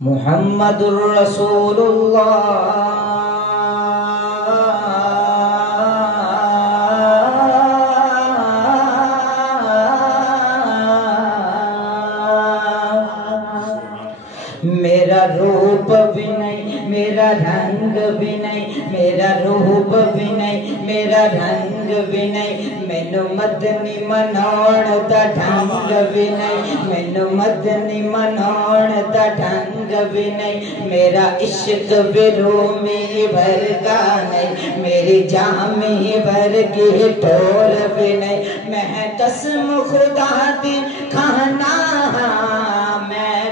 محمد رسول اللہ میرا روپ بھی نہیں میرا رنگ بھی نہیں میرا روپ بھی نہیں میرا رنگ بھی نہیں مینو مدنی مناؤن دا ڈھنگ بھی نہیں مینو مدنی مناؤن دا ڈھنگ بھی نہیں میرا عشق بھی رومی بھر کا نہیں میری جامی بھر کی ٹور بھی نہیں میں قسم خدا دی کھانا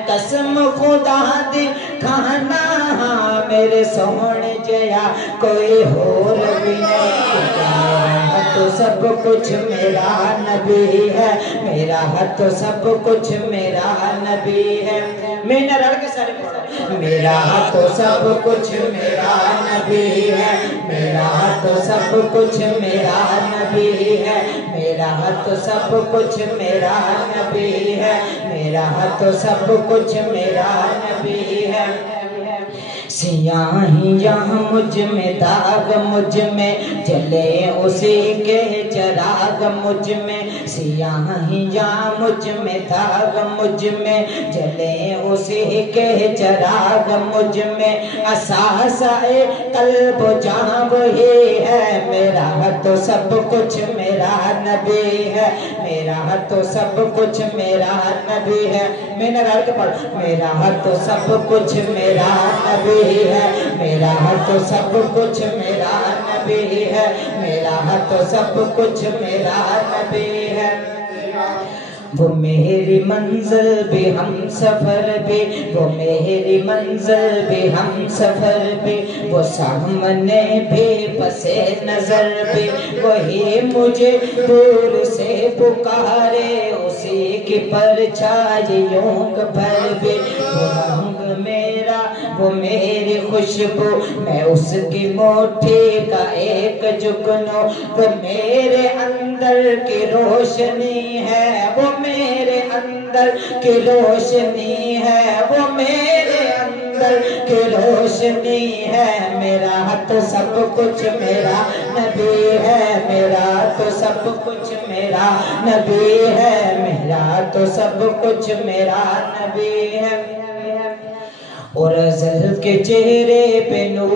قسم خدا دی کھانا میرے سونے جیا کوئی اور بھی نہیں تو سب کچھ میرا نبی ہے میرا تو سب کچھ میرا نبی ہے میں نہ رڑ کے سارے پڑھو میرا تو سب کچھ میرا نبی ہے میرا تو سب کچھ میرا نبی ہے میرا تو سب کچھ میرا نبی ہے میرا تو سب کچھ میرا نبی ہے سیاہیاں مجھ میں داغ مجھ میں جلے اسی کے چراغ مجھ میں سیاہیاں مجھ میں داغ مجھ میں جلے اسی کے چراغ مجھ میں اساسۂ قلب و جاں وہی ہے میرا تو سب کچھ میرا نبی ہے میرا تو سب کچھ میرا نبی ہے میں نے رڑ کے پڑھ میرا تو سب کچھ میرا نبی ہے میرا تو سب کچھ میرا نبی ہے میرا تو سب کچھ میرا نبی ہے وہ میری منزل بھی ہم سفر بھی وہ میری منزل بھی ہم سفر بھی وہ سامنے بھی پسِ نظر بھی وہی مجھے دور سے پکارے اسی کی پرچھائیوں پر بھی وہ رنگ میرا وہ میری خوشبو میں اس کی موٹھی کا ایک جگنو وہ میرے اندر کی روشنی ہے وہ میرے اندر کی روشنی ہے وہ میرے اندر کی روشنی ہے میرا تو سب کچھ میرا نبی ہے میرا تو سب کچھ میرا نبی ہے میرا تو سب کچھ میرا نبی ہے اور ازل کے چہرے پہ نور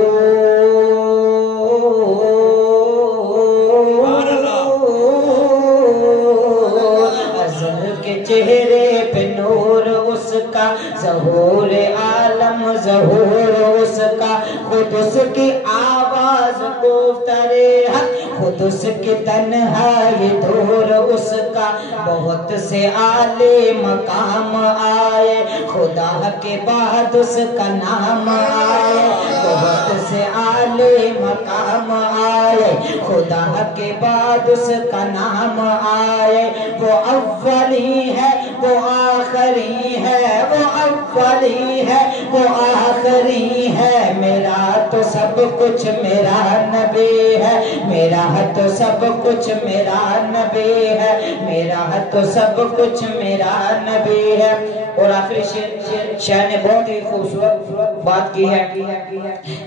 ازل کے چہرے پہ نور اس کا ظہور عالم ظہور اس کا خود اس کی آواز گفترے حق خود اس کی تنہائی دور اس کا بہت سے عالی مقام آئے خدا کے بعد اس کا نام آئے بہت سے عالی مقام آئے خدا کے بعد اس کا نام آئے وہ اولی ہے وہ آخری ہے وہ اولی ہے وہ آخری ہے میرا تو سب کچھ میرا نبی ہے میرا تو سب کچھ میرا نبی ہے میرا تو سب کچھ میرا نبی ہے اور آخری شاعر نے بہت ہی خوبصورت بات کی ہے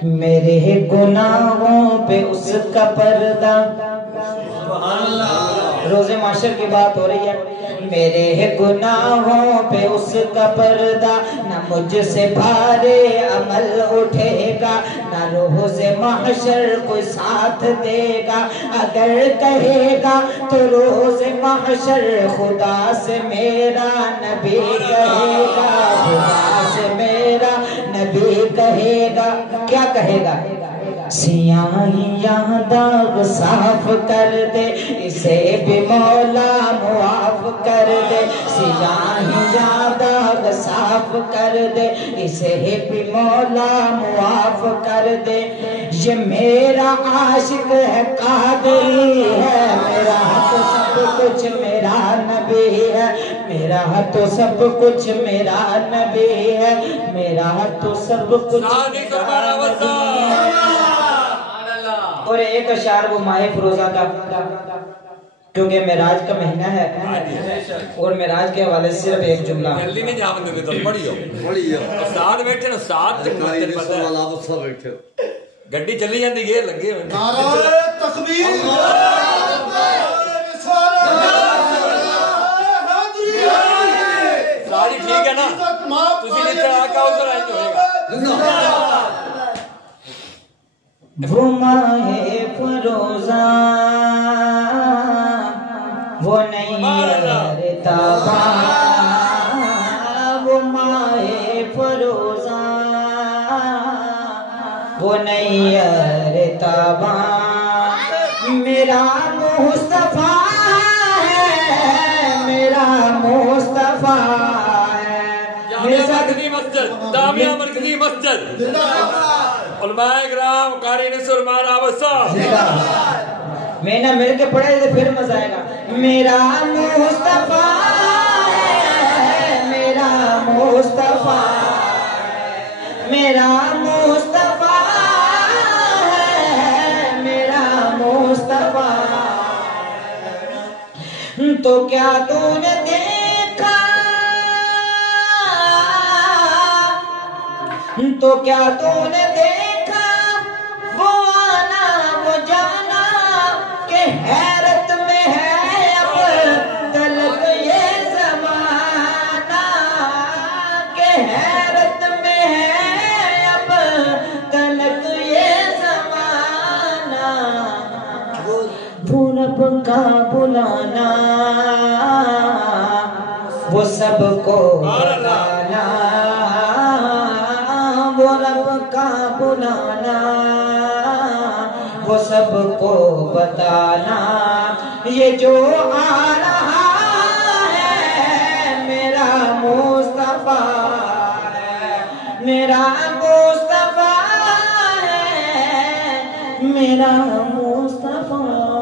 میرے گناہوں پہ اس کا پردہ روز محشر کی بات ہو رہی ہے میرے گناہوں پہ اس کا پردہ نہ مجھ سے بھارے عمل اٹھے گا نہ روز محشر کوئی ساتھ دے گا اگر کہے گا تو روز محشر خدا سے میرا نبی کہے گا خدا سے میرا نبی کہے گا کیا کہے گا سیاہیاں داغ صاف کر دے اسے بھی مولا معاف کر دے سیاہیاں داغ صاف کر دے اسے بھی مولا معاف کر دے یہ میرا عاشق ہے قادری ہے میرا تو سب کچھ میرا نبی ہے میرا تو سب کچھ میرا نبی ہے میرا تو سب کچھ اور ایک اشعار وہ ماہ فروزہ کا کیونکہ معراج کا مہینہ ہے اور معراج کے حوالے سے صرف ایک جملہ جلدی نہیں جاؤں گے تو پڑھیو استاد بیٹھے نا استاد گڈی چلی جاندی گے لگے ہوئے نعرہ تکبیر ساری ٹھیک ہے نا تسی نیچے آقا ادھر آئیں جو ہوئے گا وہ ماہ فروزہ وہ نیر تاباں وہ ماہ فروزہ وہ نیر تاباں میرا مصطفیٰ ہے میرا مصطفیٰ جامعہ مرکزی مسجد جامعہ مرکزی مسجد علماء اکرام قاری نصر مارا وصا میں نہ مل کے پڑھے تو پھر مزہ آئے گا میرا مصطفیٰ ہے میرا مصطفیٰ میرا مصطفیٰ ہے میرا مصطفیٰ تو کیا تو نے دیکھا تو کیا تو نے دیکھا وہ آنا وہ جانا کہ حیرت میں ہے اب تلک یہ زمانہ کہ حیرت میں ہے اب تلک یہ زمانہ وہ رب کا بلانا وہ سب کو بلانا وہ رب کا بلانا وہ سب کو بتانا یہ جو آ رہا ہے میرا مصطفیٰ ہے میرا مصطفیٰ ہے میرا مصطفیٰ